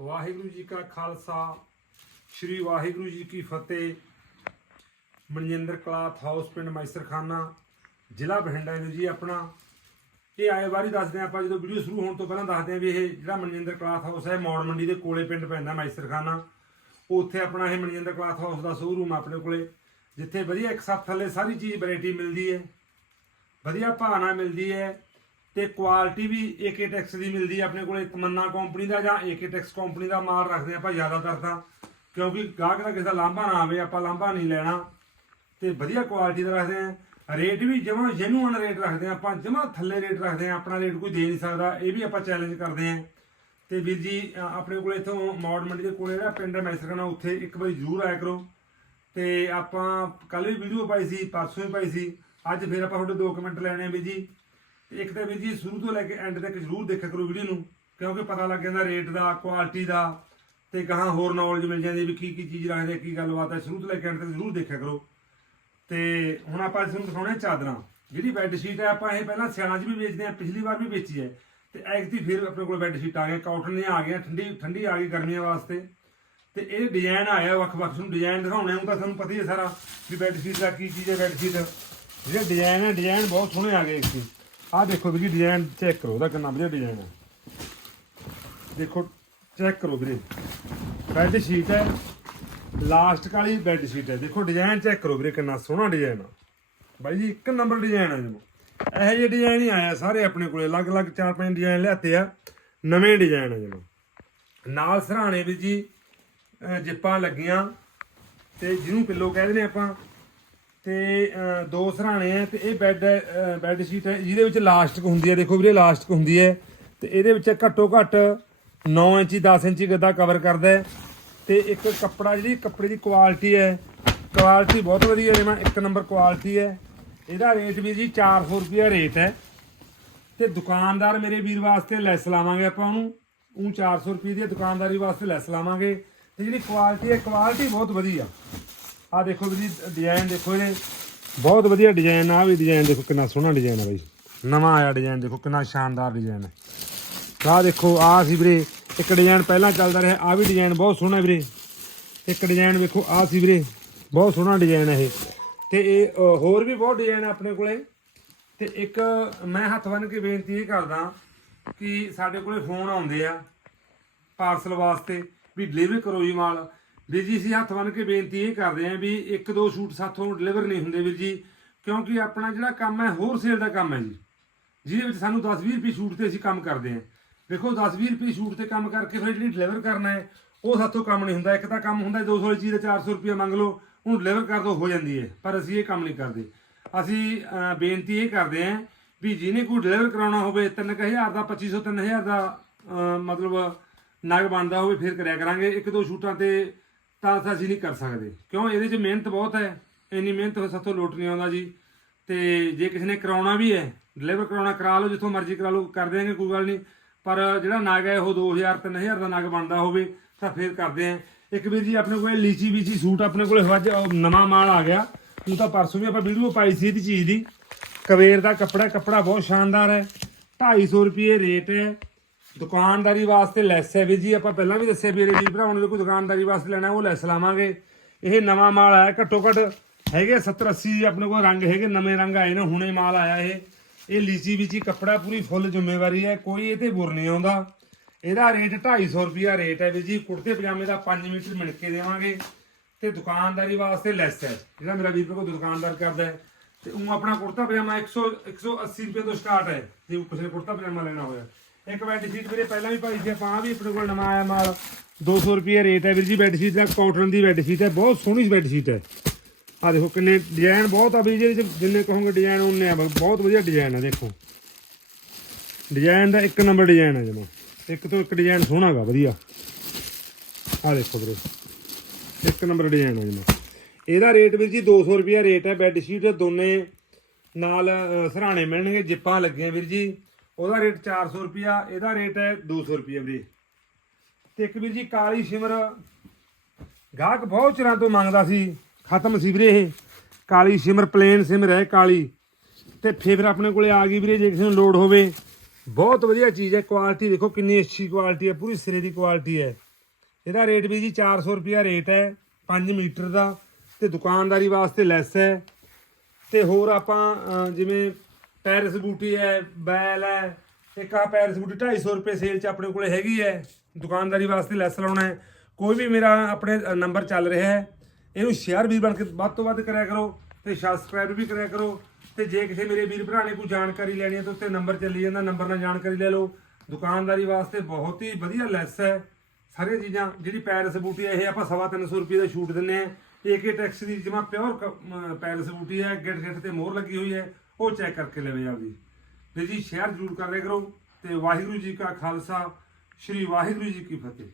ਵਾਹਿਗੁਰੂ ਜੀ ਕਾ ਖਾਲਸਾ, ਸ੍ਰੀ ਵਾਹਿਗੁਰੂ ਜੀ ਕੀ ਫਤਿਹ। Manjinder cloth house ਪਿੰਡ ਮੈਸਰਖਾਨਾ, ਜ਼ਿਲ੍ਹਾ ਬਠਿੰਡਾ ਹੈ ਜੀ ਆਪਣਾ। ਇਹ ਆਏ ਵਾਰੀ ਦੱਸਦੇ ਹਾਂ ਆਪਾਂ ਜਦੋਂ ਵੀਡੀਓ ਸ਼ੁਰੂ ਹੋਣ ਤੋਂ ਪਹਿਲਾਂ ਦੱਸਦੇ ਹਾਂ ਵੀ ਇਹ ਜਿਹੜਾ ਮਨਜਿੰਦਰ ਕਲਾਥ ਹਾਊਸ ਹੈ ਮੌੜ ਮੰਡੀ ਦੇ ਕੋਲੇ ਪਿੰਡ ਪੈਂਦਾ ਮੈਸਰਖਾਨਾ। ਉੱਥੇ ਆਪਣਾ ਇਹ ਮਨਜਿੰਦਰ ਕਲਾਥ ਹਾਊਸ ਦਾ ਸ਼ੋਰੂਮ ਆਪਣੇ ਕੋਲੇ, ਜਿੱਥੇ ਵਧੀਆ ਇੱਕ ਸੱਤ ਥੱਲੇ ਸਾਰੀ ਚੀਜ਼ ਵੈਰਾਈਟੀ ਮਿਲਦੀ ਹੈ। ਵਧੀਆ ਭਾਅ ਨਾਲ ਮਿਲਦੀ ਹੈ। ਤੇ ਕੁਆਲਿਟੀ ਵੀ ਏਕੇ ਟੈਕਸ ਦੀ ਮਿਲਦੀ ਹੈ ਆਪਣੇ ਕੋਲੇ ਤਮੰਨਾ ਕੰਪਨੀ ਦਾ ਜਾਂ ਏਕੇ ਟੈਕਸ ਕੰਪਨੀ ਦਾ ਮਾਲ ਰੱਖਦੇ ਆਪਾਂ ਜ਼ਿਆਦਾਤਰ ਤਾਂ। ਕਿਉਂਕਿ ਗਾਹਕ ਦਾ ਕਿਸੇ ਦਾ ਲਾਂਭਾ ਨਾ ਆਵੇ, ਆਪਾਂ ਲਾਂਭਾ ਨਹੀਂ ਲੈਣਾ। ਤੇ ਵਧੀਆ ਕੁਆਲਿਟੀ ਦਾ ਰੱਖਦੇ ਆ। ਰੇਟ ਵੀ ਜਮਾਂ ਜੈਨੂਅਨ ਰੇਟ ਰੱਖਦੇ ਆ ਆਪਾਂ, ਜਮਾਂ ਥੱਲੇ ਰੇਟ ਰੱਖਦੇ ਆ, ਆਪਣਾ ਰੇਟ ਕੋਈ ਦੇ ਨਹੀਂ ਸਕਦਾ, ਇਹ ਵੀ ਆਪਾਂ ਚੈਲੰਜ ਕਰਦੇ ਆ। ਤੇ ਵੀਰ ਜੀ ਆਪਣੇ ਕੋਲੇ ਇਥੋਂ ਮੌੜ ਮੰਡੀ ਦੇ ਕੋਲੇ ਜਿਹੜਾ ਪਿੰਡ ਹੈ ਉੱਥੇ ਇੱਕ ਵਾਰੀ ਜ਼ਰੂਰ ਆਇਆ ਕਰੋ। ਤੇ ਆਪਾਂ ਕੱਲ ਵੀ ਵੀਡੀਓ ਪਾਈ ਸੀ, ਪਰਸੋਂ ਵੀ ਪਾਈ ਸੀ। ਅੱਜ ਫਿਰ ਆਪਾਂ ਤੁਹਾਡੇ ਦੋ ਕਮੈਂਟ ਲੈਣੇ ਆ ਵੀਰ ਜੀ। ਇੱਕ ਤਾਂ ਵੀਰ ਜੀ ਸ਼ੁਰੂ ਤੋਂ ਲੈ ਕੇ ਐਂਡ ਤੱਕ ਜ਼ਰੂਰ ਦੇਖਿਆ ਕਰੋ ਵੀਡੀਓ ਨੂੰ, ਕਿਉਂਕਿ ਪਤਾ ਲੱਗ ਜਾਂਦਾ ਰੇਟ ਦਾ ਕੁਆਲਿਟੀ ਦਾ, ਤੇ ਕਹਾਂ ਹੋਰ ਨੌਲੇਜ ਮਿਲ ਜਾਂਦੀ ਵੀ ਕੀ ਕੀ ਚੀਜ਼ ਰੱਖਦੇ ਕੀ ਗੱਲਬਾਤ ਹੈ ਸ਼ੁਰੂ ਤੋਂ ਲੈ ਕੇ ਐਂਡ ਤੱਕ ਜ਼ਰੂਰ ਦੇਖਿਆ ਕਰੋ। ਤੇ ਹੁਣ ਆਪਾਂ ਤੁਹਾਨੂੰ ਦਿਖਾਉਣੇ ਆ ਚਾਦਰਾਂ। ਜਿਹੜੀ ਬੈੱਡ ਸ਼ੀਟ ਹੈ, ਆਪਾਂ ਇਹ ਪਹਿਲਾਂ ਸਿਆਲਾਂ 'ਚ ਵੀ ਵੇਚਦੇ ਆ ਪਿਛਲੀ ਵਾਰ ਵੀ ਵੇਚੀ ਹੈ। ਤੇ ਐਗਤੀ ਫਿਰ ਆਪਣੇ ਕੋਲ ਬੈੱਡ ਸ਼ੀਟ ਆ ਗਏ ਕਾਟਨ ਦੀਆਂ ਆ ਗਈਆਂ ਠੰਡੀ ਠੰਡੀ ਆ ਗਈ ਗਰਮੀਆਂ ਵਾਸਤੇ। ਤੇ ਇਹ ਡਿਜ਼ਾਈਨ ਆਇਆ, ਵੱਖ ਵੱਖ ਤੁਹਾਨੂੰ ਡਿਜ਼ਾਈਨ ਦਿਖਾਉਣੇ ਹੁਣ ਤਾਂ ਤੁਹਾਨੂੰ ਪਤਾ ਹੀ ਹੈ ਸਾਰਾ ਵੀ ਬੈੱਡ ਸ਼ੀਟ ਦਾ ਕੀ ਚੀਜ਼ ਹੈ ਬੈੱਡ ਸ਼ੀਟ ਜਿਹੜੇ ਡਿਜ਼ਾਈਨ ਹੈ ਡਿਜ਼ਾਈਨ ਬਹੁਤ ਸੋਹਣੇ ਆ ਗਏ ਇਸ ਦੀ ਆਹ ਦੇਖੋ ਵੀਰੇ ਡਿਜ਼ਾਈਨ ਚੈੱਕ ਕਰੋ, ਉਹਦਾ ਕਿੰਨਾ ਵਧੀਆ ਡਿਜ਼ਾਈਨ ਹੈ। ਦੇਖੋ ਚੈੱਕ ਕਰੋ ਵੀਰੇ। ਬੈੱਡ ਸ਼ੀਟ ਹੈ ਲਾਸਟ ਵਾਲੀ ਬੈੱਡ ਸ਼ੀਟ ਹੈ। ਦੇਖੋ ਡਿਜ਼ਾਈਨ ਚੈੱਕ ਕਰੋ ਵੀਰੇ, ਕਿੰਨਾ ਸੋਹਣਾ ਡਿਜ਼ਾਈਨ ਆ। ਬਾਈ ਜੀ, ਇੱਕ ਨੰਬਰ ਡਿਜ਼ਾਈਨ ਆ ਜਮੋ ਇਹੋ ਜਿਹੇ ਡਿਜ਼ਾਈਨ ਹੀ ਆਇਆ ਸਾਰੇ ਆਪਣੇ ਕੋਲੇ। ਅਲੱਗ-ਅਲੱਗ ਚਾਰ ਪੰਜ ਡਿਜ਼ਾਈਨ ਲਿਆਤੇ ਆ। ਨਵੇਂ ਡਿਜ਼ਾਈਨ ਆ ਜਮੋ ਨਾਲ ਸਰਾਣੇ ਵੀ ਜੀ ਜਿੱਪਾਂ ਲੱਗੀਆਂ। ਤੇ ਜਿਹਨੂੰ ਪਿੱਲੋ ਕਹਿ ਦਿੰਦੇ ਆਪਾਂ ਤੇ ਅਹ ਦੋ ਸਰਾਣੇ ਆ ਤੇ ਇਹ ਬੈੱਡ ਬੈੱਡ ਸ਼ੀਟ ਹੈ ਜਿਹਦੇ ਵਿੱਚ ਲਾਸਟਿਕ ਹੁੰਦੀ ਹੈ ਦੇਖੋ ਵੀਰੇ ਲਾਸਟਿਕ ਹੁੰਦੀ ਹੈ ਤੇ ਇਹਦੇ ਵਿੱਚ ਘੱਟੋ ਘੱਟ 9 ਇੰਚੀ 10 ਇੰਚੀ ਗੱਦਾ ਕਵਰ ਕਰਦਾ ਹੈ। ਤੇ ਇੱਕ ਕੱਪੜਾ ਜਿਹੜੀ ਕੱਪੜੇ ਦੀ ਕੁਆਲਿਟੀ ਹੈ ਕੁਆਲਿਟੀ ਬਹੁਤ ਵਧੀਆ ਜਿਵੇਂ ਇੱਕ ਨੰਬਰ ਕੁਆਲਿਟੀ ਹੈ। ਇਹਦਾ ਰੇਟ ਵੀ ਜੀ 400 ਰੁਪਿਆ ਰੇਟ ਹੈ। ਤੇ ਦੁਕਾਨਦਾਰ ਮੇਰੇ ਵੀਰ ਵਾਸਤੇ ਲੈਸ ਲਾਵਾਂਗੇ ਆਪਾਂ ਉਹਨੂੰ। ਉਹ 400 ਰੁਪਏ ਦੀ ਹੈ, ਦੁਕਾਨਦਾਰੀ ਵਾਸਤੇ ਲੈਸ ਲਾਵਾਂਗੇ। ਤੇ ਜਿਹੜੀ ਕੁਆਲਿਟੀ ਹੈ ਕੁਆਲਿਟੀ ਬਹੁਤ ਵਧੀਆ। ਆ ਦੇਖੋ ਵੀ ਡਿਜ਼ਾਈਨ ਦੇਖੋ ਇਹਦੇ ਬਹੁਤ ਵਧੀਆ ਡਿਜ਼ਾਈਨ ਆ ਵੀ ਡਿਜ਼ਾਈਨ ਦੇਖੋ ਕਿੰਨਾ ਸੋਹਣਾ ਡਿਜ਼ਾਈਨ ਆ ਬਾਈ। ਨਵਾਂ ਆਇਆ ਡਿਜ਼ਾਈਨ ਦੇਖੋ, ਕਿੰਨਾ ਸ਼ਾਨਦਾਰ ਡਿਜ਼ਾਈਨ ਹੈ ਆਹ ਦੇਖੋ, ਆਹ ਸੀ ਵੀਰੇ, ਇੱਕ ਡਿਜ਼ਾਈਨ ਪਹਿਲਾਂ ਚੱਲਦਾ ਰਿਹਾ ਆ ਵੀ ਡਿਜ਼ਾਈਨ ਬਹੁਤ ਸੋਹਣਾ ਵੀਰੇ। ਇੱਕ ਡਿਜ਼ਾਈਨ ਵੇਖੋ, ਆਹ ਸੀ ਵੀਰੇ, ਬਹੁਤ ਸੋਹਣਾ ਡਿਜ਼ਾਈਨ ਹੈ ਇਹ। ਤੇ ਇਹ ਹੋਰ ਵੀ ਬਹੁਤ ਡਿਜ਼ਾਈਨ ਆਪਣੇ ਕੋਲੇ। ਤੇ ਇੱਕ ਮੈਂ ਹੱਥ ਬੰਨ ਕੇ ਬੇਨਤੀ ਇਹ ਕਰਦਾ ਕਿ ਸਾਡੇ ਕੋਲੇ ਫੋਨ ਆਉਂਦੇ ਆ ਪਾਰਸਲ ਵਾਸਤੇ, ਵੀ ਡਿਲੀਵਰੀ ਕਰੋ ਜੀ ਮਾਲ। ਵੀਰ ਜੀ, ਅਸੀਂ ਹੱਥ ਬੰਨ ਕੇ ਬੇਨਤੀ ਇਹ ਕਰਦੇ ਆਂ ਵੀ ਇੱਕ ਦੋ ਸ਼ੂਟ ਸਾਥੋਂ ਡਿਲੀਵਰ ਨਹੀਂ ਹੁੰਦੇ ਵੀਰ ਜੀ, ਕਿਉਂਕਿ ਆਪਣਾ ਜਿਹੜਾ ਕੰਮ ਹੈ, ਹੋਰ ਸੇਲ ਦਾ ਕੰਮ ਹੈ ਜੀ। ਜਿਹਦੇ ਵਿੱਚ ਸਾਨੂੰ 10-20 ਰੁਪਏ ਸ਼ੂਟ ਤੇ ਅਸੀਂ ਕੰਮ ਕਰਦੇ ਆਂ ਦੇਖੋ 10-20 ਰੁਪਏ ਸ਼ੂਟ ਤੇ ਕੰਮ ਕਰਕੇ ਫਿਰ ਜਿਹੜੀ ਡਿਲੀਵਰ ਕਰਨਾ ਹੈ, ਉਹ ਸਾਥੋਂ ਕੰਮ ਨਹੀਂ ਹੁੰਦਾ। ਇੱਕ ਤਾਂ ਕੰਮ ਹੁੰਦਾ 200 ਵਾਲੀ ਚੀਜ਼ ਦਾ 400 ਰੁਪਏ ਮੰਗ ਲਓ, ਉਹਨੂੰ ਡਿਲੀਵਰ ਕਰ ਦੋ, ਹੋ ਜਾਂਦੀ ਹੈ। ਪਰ ਅਸੀਂ ਇਹ ਕੰਮ ਨਹੀਂ ਕਰਦੇ। ਅਸੀਂ ਬੇਨਤੀ ਇਹ ਕਰਦੇ ਆਂ ਵੀ ਜਿਹਨੇ ਕੋਈ ਡਿਲੀਵਰ ਕਰਾਉਣਾ ਹੋਵੇ 3000 ਦਾ 2500 3000 ਦਾ ਮਤਲਬ ਨਗ ਬਣਦਾ ਹੋਵੇ, ਫਿਰ ਕਰਿਆ ਕਰਾਂਗੇ। ਇੱਕ ਦੋ ਸ਼ੂਟਾਂ ਤੇ ਤਾਂ ਅਸੀਂ ਨਹੀਂ ਕਰ ਸਕਦੇ। ਕਿਉਂ? ਇਹਦੇ 'ਚ ਮਿਹਨਤ ਬਹੁਤ ਹੈ। ਇੰਨੀ ਮਿਹਨਤ ਫਿਰ ਸਾਥੋਂ ਲੋਟ ਨਹੀਂ ਆਉਂਦਾ ਜੀ। ਤੇ ਜੇ ਕਿਸੇ ਨੇ ਕਰਾਉਣਾ ਵੀ ਹੈ ਡਿਲੀਵਰ ਕਰਾਉਣਾ, ਕਰਾ ਲਓ, ਜਿੱਥੋਂ ਮਰਜ਼ੀ ਕਰਾ ਲਓ, ਕਰ ਦੇਵਾਂਗੇ ਕੋਈ ਗੱਲ ਨਹੀਂ। ਪਰ ਜਿਹੜਾ ਨਾਗ ਹੈ, ਉਹ 2000 3000 ਦਾ ਨਾਗ ਬਣਦਾ ਹੋਵੇ, ਤਾਂ ਫਿਰ ਕਰਦੇ ਆਂ ਇੱਕ ਵੀਰ ਜੀ, ਆਪਣੇ ਕੋਲ ਲੀਚੀ ਵੀਚੀ ਸੂਟ ਆਪਣੇ ਕੋਲ ਅੱਜ ਉਹ ਨਵਾਂ ਮਾਲ ਆ ਗਿਆ। ਹੁਣ ਤਾਂ ਪਰਸੋਂ ਵੀ ਆਪਾਂ ਵੀਡੀਓ ਪਾਈ ਸੀ ਇਹਦੀ ਚੀਜ਼ ਦੀ। ਕਵੇਰ ਦਾ ਕੱਪੜਾ ਕੱਪੜਾ ਬਹੁਤ ਸ਼ਾਨਦਾਰ ਹੈ। 250 ਰੁਪਏ ਰੇਟ ਹੈ। ਦੁਕਾਨਦਾਰੀ ਵਾਸਤੇ ਲੈਸ ਹੈ ਵੀਰ ਜੀ, ਆਪਾਂ ਪਹਿਲਾਂ ਵੀ ਦੱਸਿਆ ਵੀ ਵੀਰ ਭਰਾਵਾਂ ਨੂੰ ਕੋਈ ਦੁਕਾਨਦਾਰੀ ਵਾਸਤੇ ਲੈਣਾ, ਉਹ ਲੈਸ ਲਾਵਾਂਗੇ। ਇਹ ਨਵਾਂ ਮਾਲ ਆਇਆ, ਘੱਟੋ ਘੱਟ ਹੈਗੇ 70 80 ਆਪਣੇ ਕੋਲ ਰੰਗ ਹੈਗੇ, ਨਵੇਂ ਰੰਗ ਆਏ ਨੇ, ਹੁਣੇ ਮਾਲ ਆਇਆ ਇਹ। ਇਹ ਲੀਚੀ ਵਿੱਚ ਹੀ ਕੱਪੜਾ ਪੂਰੀ ਫੁੱਲ ਜ਼ਿੰਮੇਵਾਰੀ ਹੈ, ਕੋਈ ਇਹ ਤੇ ਬੁਰ ਨਹੀਂ ਆਉਂਦਾ। ਇਹਦਾ ਰੇਟ 250 ਰੁਪਿਆ ਰੇਟ ਹੈ ਵੀ ਜੀ, ਕੁੜਤੇ ਪਜਾਮੇ ਦਾ 5 ਮੀਟਰ ਮਿਣ ਕੇ ਦੇਵਾਂਗੇ। ਤੇ ਦੁਕਾਨਦਾਰੀ ਵਾਸਤੇ ਲੈਸ ਹੈ, ਜਿਹੜਾ ਮੇਰਾ ਵੀਰ ਕੋਲ ਦੁਕਾਨਦਾਰ ਕਰਦਾ ਹੈ। ਤੇ ਉਹ ਆਪਣਾ ਕੁੜਤਾ ਪਜਾਮਾ 100 180 ਰੁਪਏ ਤੋਂ ਸਟਾਰਟ ਹੈ, ਜੇ ਕਿਸੇ ਕੁੜਤਾ ਪਜਾਮਾ ਲੈਣਾ ਹੋਇਆ। ਇੱਕ ਬੈੱਡ ਸ਼ੀਟ ਵੀਰੇ, ਪਹਿਲਾਂ ਵੀ ਭਾਈ ਸੀ ਆਪਾਂ ਆਹ ਵੀ ਆਪਣੇ ਕੋਲ ਨਵਾਂ ਆਇਆ ਮਾਲ। 200 ਰੁਪਏ ਰੇਟ ਹੈ ਵੀਰ ਜੀ ਬੈੱਡ ਸ਼ੀਟ ਦਾ ਕਾਟਨ ਦੀ ਬੈੱਡ ਸ਼ੀਟ ਹੈ, ਬਹੁਤ ਸੋਹਣੀ ਬੈੱਡ ਸ਼ੀਟ ਹੈ। ਆ ਦੇਖੋ ਕਿੰਨੇ ਡਿਜ਼ਾਈਨ ਬਹੁਤ ਆ ਵੀ ਜਿਹਦੇ ਚ ਜਿੰਨੇ ਕਹੋਗੇ ਡਿਜ਼ਾਈਨ ਉਹਨੇ ਆ ਬਹੁਤ ਵਧੀਆ ਡਿਜ਼ਾਈਨ ਆ, ਦੇਖੋ। ਡਿਜ਼ਾਈਨ ਦਾ ਇੱਕ ਨੰਬਰ ਡਿਜ਼ਾਈਨ ਆ ਜਮਾ। ਇੱਕ ਤੋਂ ਇੱਕ ਡਿਜ਼ਾਈਨ ਸੋਹਣਾਗਾ ਵਧੀਆ। ਆ ਦੇਖੋ ਵੀਰੇ, ਇੱਕ ਨੰਬਰ ਡਿਜ਼ਾਈਨ ਆ ਜਮਾ। ਇਹਦਾ ਰੇਟ ਵੀਰ ਜੀ 200 ਰੁਪਿਆ ਰੇਟ ਹੈ ਬੈੱਡ ਸ਼ੀਟ ਦੋਨੇ ਨਾਲ ਸਰਾਣੇ ਮਿਲਣਗੇ, ਜਿੱਪਾਂ ਲੱਗੀਆਂ ਵੀਰ ਜੀ। ਉਹਦਾ ਰੇਟ 400 ਰੁਪਿਆ ਇਹਦਾ ਰੇਟ ਹੈ 200 ਰੁਪਿਆ ਵੀਰੇ। ਤੇ ਇੱਕ ਵੀਰ ਜੀ ਕਾਲੀ ਸ਼ਿਮਰ, ਗਾਹਕ ਬਹੁਤ ਚਿਰਾਂ ਤੋਂ ਮੰਗਦਾ ਸੀ, ਖਤਮ ਸੀ ਵੀਰੇ ਇਹ। ਕਾਲੀ ਸ਼ਿਮਰ ਪਲੇਨ ਸਿਮਰ ਹੈ ਕਾਲੀ। ਤੇ ਫੇਵਰ ਆਪਣੇ ਕੋਲੇ ਆ ਗਈ ਵੀਰੇ, ਜੇ ਕਿਸੇ ਨੂੰ ਲੋਡ ਹੋਵੇ। ਬਹੁਤ ਵਧੀਆ ਚੀਜ਼ ਹੈ ਕੁਆਲਿਟੀ ਦੇਖੋ ਕਿੰਨੀ ਅੱਛੀ ਕੁਆਲਿਟੀ ਹੈ, ਪੂਰੀ ਸਿਰੇ ਦੀ ਕੁਆਲਿਟੀ ਹੈ। ਇਹਦਾ ਰੇਟ ਵੀ ਜੀ 400 ਰੁਪਿਆ ਰੇਟ ਹੈ 5 ਮੀਟਰ ਦਾ। ਤੇ ਦੁਕਾਨਦਾਰੀ ਵਾਸਤੇ ਲੈਸ ਹੈ। ਤੇ ਹੋਰ ਆਪਾਂ ਜਿਵੇਂ ਪੈਰਿਸ ਬੂਟੀ ਹੈ, ਬੈਲ ਹੈ, ਇੱਕ ਆ ਪੈਰਿਸ ਬੂਟੀ 250 ਰੁਪਏ ਸੇਲ 'ਚ ਆਪਣੇ ਕੋਲੇ ਹੈਗੀ ਹੈ। ਦੁਕਾਨਦਾਰੀ ਵਾਸਤੇ ਲੈਸ ਲਾਉਣਾ ਹੈ। ਕੋਈ ਵੀ ਮੇਰਾ ਆਪਣੇ ਨੰਬਰ ਚੱਲ ਰਿਹਾ ਹੈ। ਇਹਨੂੰ ਸ਼ੇਅਰ ਵੀ ਬਣ ਕੇ ਵੱਧ ਤੋਂ ਵੱਧ ਕਰਿਆ ਕਰੋ ਤੇ ਸਬਸਕ੍ਰਾਈਬ ਵੀ ਕਰਿਆ ਕਰੋ। ਤੇ ਜੇ ਕਿਸੇ ਮੇਰੇ ਵੀਰ ਭਰਾ ਨੇ ਕੋਈ ਜਾਣਕਾਰੀ ਲੈਣੀ ਹੈ ਤਾਂ ਉੱਤੇ ਨੰਬਰ ਚੱਲੀ ਜਾਂਦਾ। ਨੰਬਰ ਨਾਲ ਜਾਣਕਾਰੀ ਲੈ ਲਓ। ਦੁਕਾਨਦਾਰੀ ਵਾਸਤੇ ਬਹੁਤ ਹੀ ਵਧੀਆ ਲੈਸ ਹੈ। ਸਾਰੀਆਂ ਚੀਜ਼ਾਂ, ਜਿਹੜੀ ਪੈਰਿਸ ਬੂਟੀ ਹੈ, ਇਹ ਆਪਾਂ ਸਵਾ ਤਿੰਨ ਸੌ ਰੁਪਏ ਦਾ ਛੂਟ ਦਿੰਨੇ ਆ ਏਕੇ ਟੈਕਸ ਦੀ ਜਮਾ ਪਿਓਰ ਪੈਰਿਸ ਬੂਟੀ ਹੈ। ਗਿੱਟ ਗਿੱਟ ਤੇ ਮੋਹਰ ਲੱਗੀ ਹੋਈ ਹੈ। ਉਹ ਚੈੱਕ ਕਰਕੇ ਲਵੇ ਆਪਦੀ ਤੇ ਜੀ ਸ਼ੇਅਰ ਜ਼ਰੂਰ ਕਰ ਲਿਆ ਕਰੋ। ਤੇ ਵਾਹਿਗੁਰੂ ਜੀ ਕਾ ਖਾਲਸਾ, ਸ੍ਰੀ ਵਾਹਿਗੁਰੂ ਜੀ ਕੀ ਫਤਿਹ।